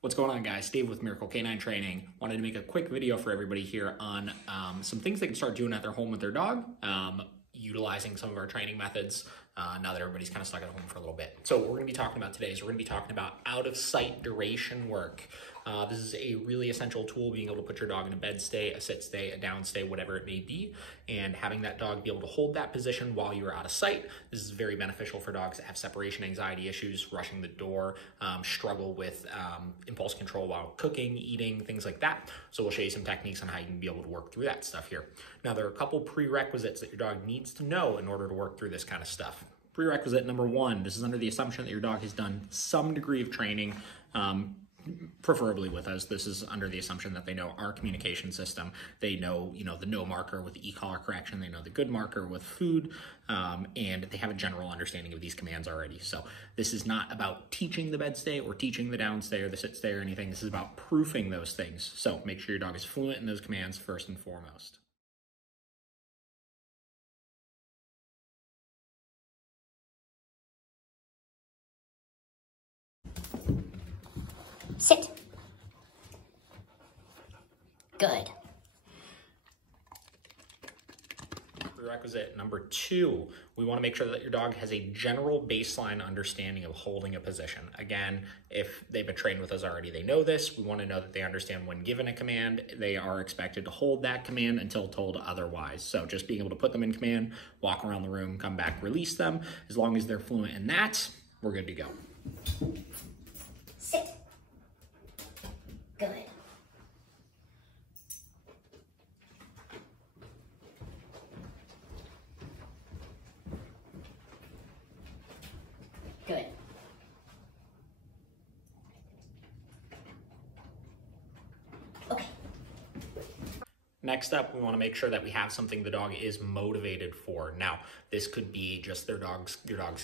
What's going on, guys? Steve with Miracle Canine Training. Wanted to make a quick video for everybody here on some things they can start doing at their home with their dog, utilizing some of our training methods now that everybody's kind of stuck at home for a little bit. So what we're going to be talking about today is we're going to be talking about out-of-sight duration work. This is a really essential tool, being able to put your dog in a bed stay, a sit stay, a down stay, whatever it may be, and having that dog be able to hold that position while you're out of sight. This is very beneficial for dogs that have separation anxiety issues, rushing the door, struggle with impulse control while cooking, eating, things like that. So we'll show you some techniques on how you can be able to work through that stuff here. Now, there are a couple prerequisites that your dog needs to know in order to work through this kind of stuff. Prerequisite number one, this is under the assumption that your dog has done some degree of training, preferably with us. This is under the assumption that they know our communication system. They know, the no marker with the e-collar correction. They know the good marker with food, and they have a general understanding of these commands already. So this is not about teaching the bed stay or teaching the down stay or the sit stay or anything. This is about proofing those things. So make sure your dog is fluent in those commands first and foremost. Sit. Good. Prerequisite number two, we want to make sure that your dog has a general baseline understanding of holding a position. Again, if they've been trained with us already, they know this. We want to know that they understand when given a command, they are expected to hold that command until told otherwise. So just being able to put them in command, walk around the room, come back, release them. As long as they're fluent in that, we're good to go. Sit. Good. Good. Okay. Next up, we want to make sure that we have something the dog is motivated for. Now, this could be just your dog's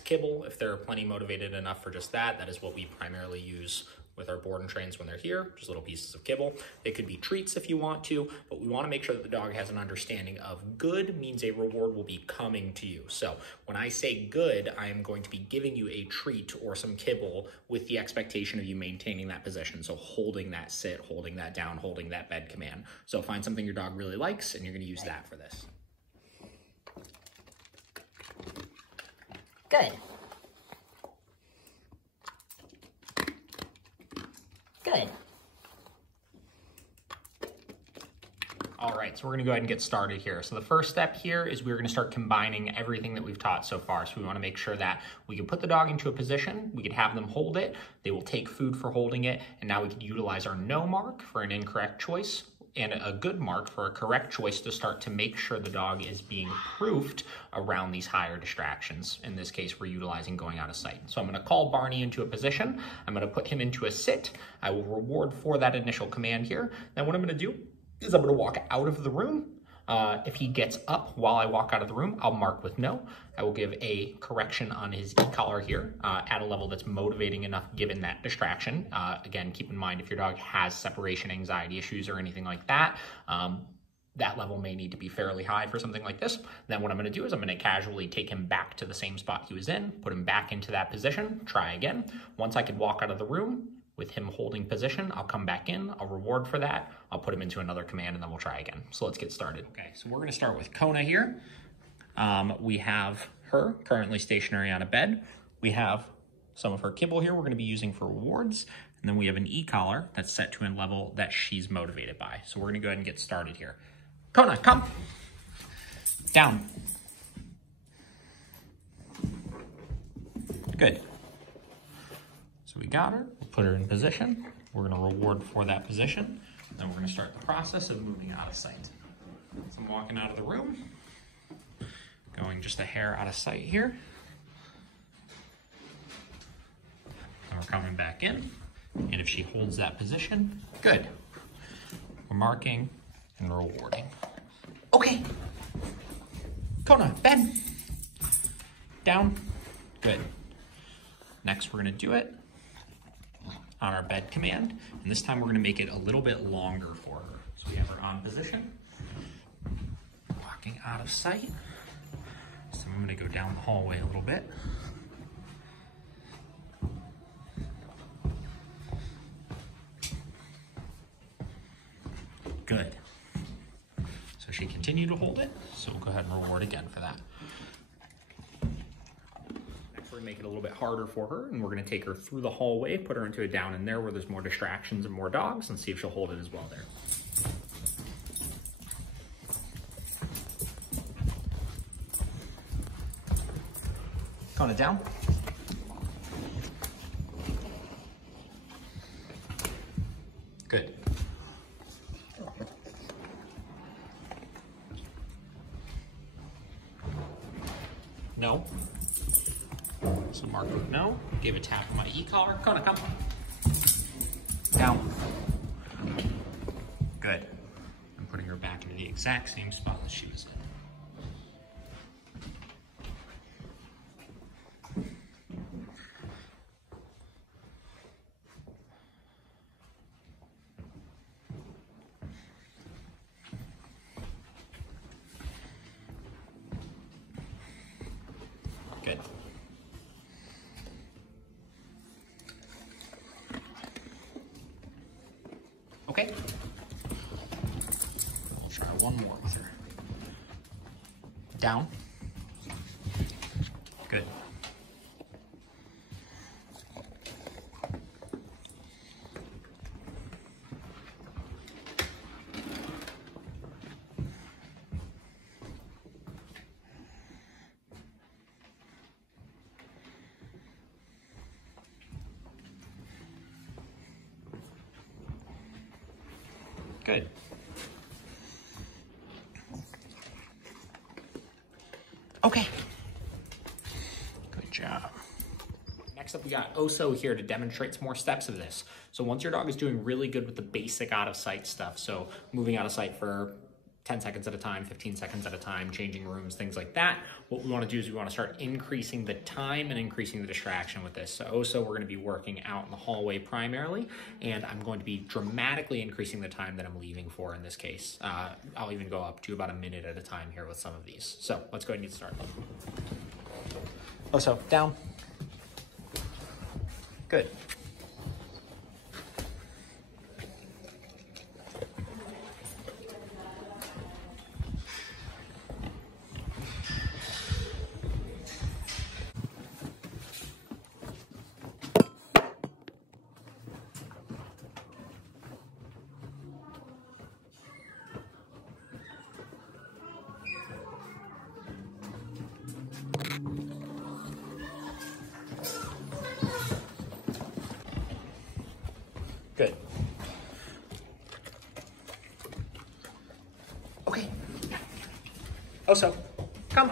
kibble. If they're plenty motivated enough for just that, that is what we primarily use with our board and trains when they're here, just little pieces of kibble. They could be treats if you want to, but we want to make sure that the dog has an understanding of good means a reward will be coming to you. So when I say good, I am going to be giving you a treat or some kibble with the expectation of you maintaining that position. So holding that sit, holding that down, holding that bed command. So find something your dog really likes and you're going to use that for this. Good. Good. All right, so we're gonna go ahead and get started here. So the first step here is we're gonna start combining everything that we've taught so far. So we wanna make sure that we can put the dog into a position, we could have them hold it, they will take food for holding it, and now we can utilize our no mark for an incorrect choice and a good mark for a correct choice to start to make sure the dog is being proofed around these higher distractions. In this case, we're utilizing going out of sight. So I'm gonna call Barney into a position. I'm gonna put him into a sit. I will reward for that initial command here. Then what I'm gonna do is I'm gonna walk out of the room. If he gets up while I walk out of the room, I'll mark with no. I will give a correction on his e-collar here at a level that's motivating enough given that distraction. Again, keep in mind if your dog has separation anxiety issues or anything like that, that level may need to be fairly high for something like this. Then what I'm gonna do is I'm gonna casually take him back to the same spot he was in, put him back into that position, try again. Once I can walk out of the room, with him holding position, I'll come back in, I'll reward for that, I'll put him into another command, and then we'll try again. So let's get started. Okay, so we're gonna start with Kona here. We have her currently stationary on a bed. We have some of her kibble here we're gonna be using for rewards, and then we have an e-collar that's set to a level that she's motivated by. So we're gonna go ahead and get started here. Kona, come. Down. Good. So we got her, we'll put her in position. We're gonna reward for that position. Then we're gonna start the process of moving out of sight. So I'm walking out of the room, going just a hair out of sight here. And we're coming back in. And if she holds that position, good. We're marking and rewarding. Okay. Kona, bed. Down, good. Next, we're gonna do it on our bed command, and this time we're gonna make it a little bit longer for her. So we have her on position, walking out of sight. So I'm gonna go down the hallway a little bit. Good. So she continued to hold it, so we'll go ahead and reward again for that. Next, we're gonna make it a little bit harder for her, and we're gonna take her through the hallway, put her into a down in there where there's more distractions and more dogs, and see if she'll hold it as well there. Kona down. Good. No. So mark no. Gave a tap on my e-collar. Kona, come. Down. Good. I'm putting her back into the exact same spot that she was in. Good. Okay. I'll try one more with her. Down. Good. Good. Okay. Good job. Next up, we got Oso here to demonstrate some more steps of this. So once your dog is doing really good with the basic out of sight stuff, so moving out of sight for 10 seconds at a time, 15 seconds at a time, changing rooms, things like that. What we want to do is we want to start increasing the time and increasing the distraction with this. So also we're going to be working out in the hallway primarily, and I'm going to be dramatically increasing the time that I'm leaving for in this case. I'll even go up to about a minute at a time here with some of these. So let's go ahead and get started. Oso, down. Good. Good. Okay. Oso, come.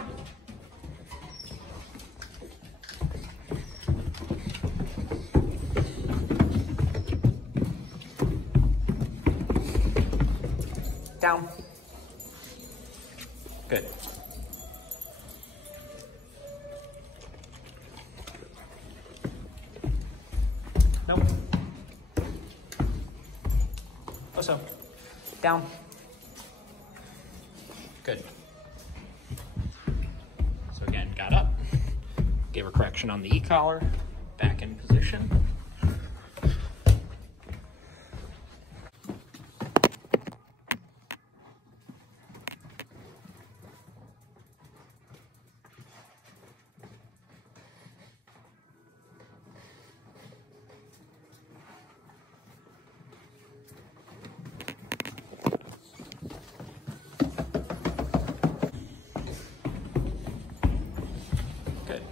Down. Good. Nope. Oso, down. Good. So again, got up, gave her correction on the e-collar, back in position. Good.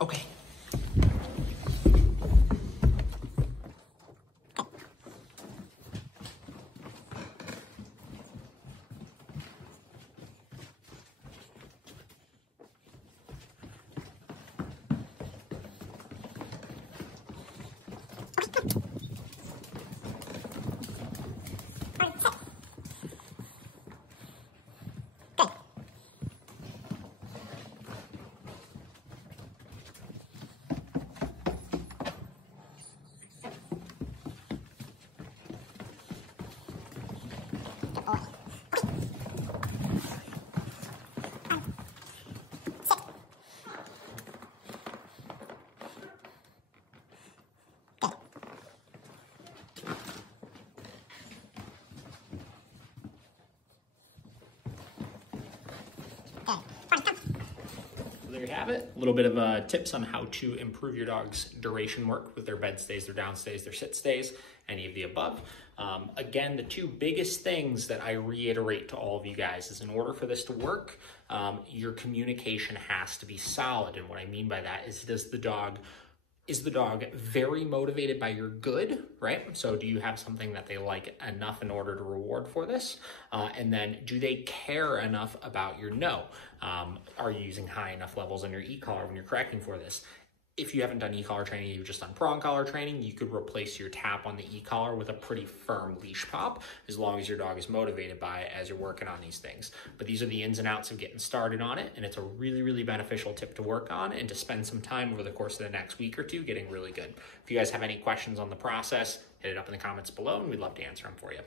Okay. have it. A little bit of tips on how to improve your dog's duration work with their bed stays, their down stays, their sit stays, any of the above. Again, the two biggest things that I reiterate to all of you guys is in order for this to work, your communication has to be solid. And what I mean by that is, is the dog very motivated by your good, right? So do you have something that they like enough in order to reward for this? And then do they care enough about your no? Are you using high enough levels on your e-collar when you're correcting for this? If you haven't done e-collar training, you've just done prong collar training, you could replace your tap on the e-collar with a pretty firm leash pop, as long as your dog is motivated by it as you're working on these things. But these are the ins and outs of getting started on it, and it's a really, really beneficial tip to work on and to spend some time over the course of the next week or two getting really good. If you guys have any questions on the process, hit it up in the comments below, and we'd love to answer them for you.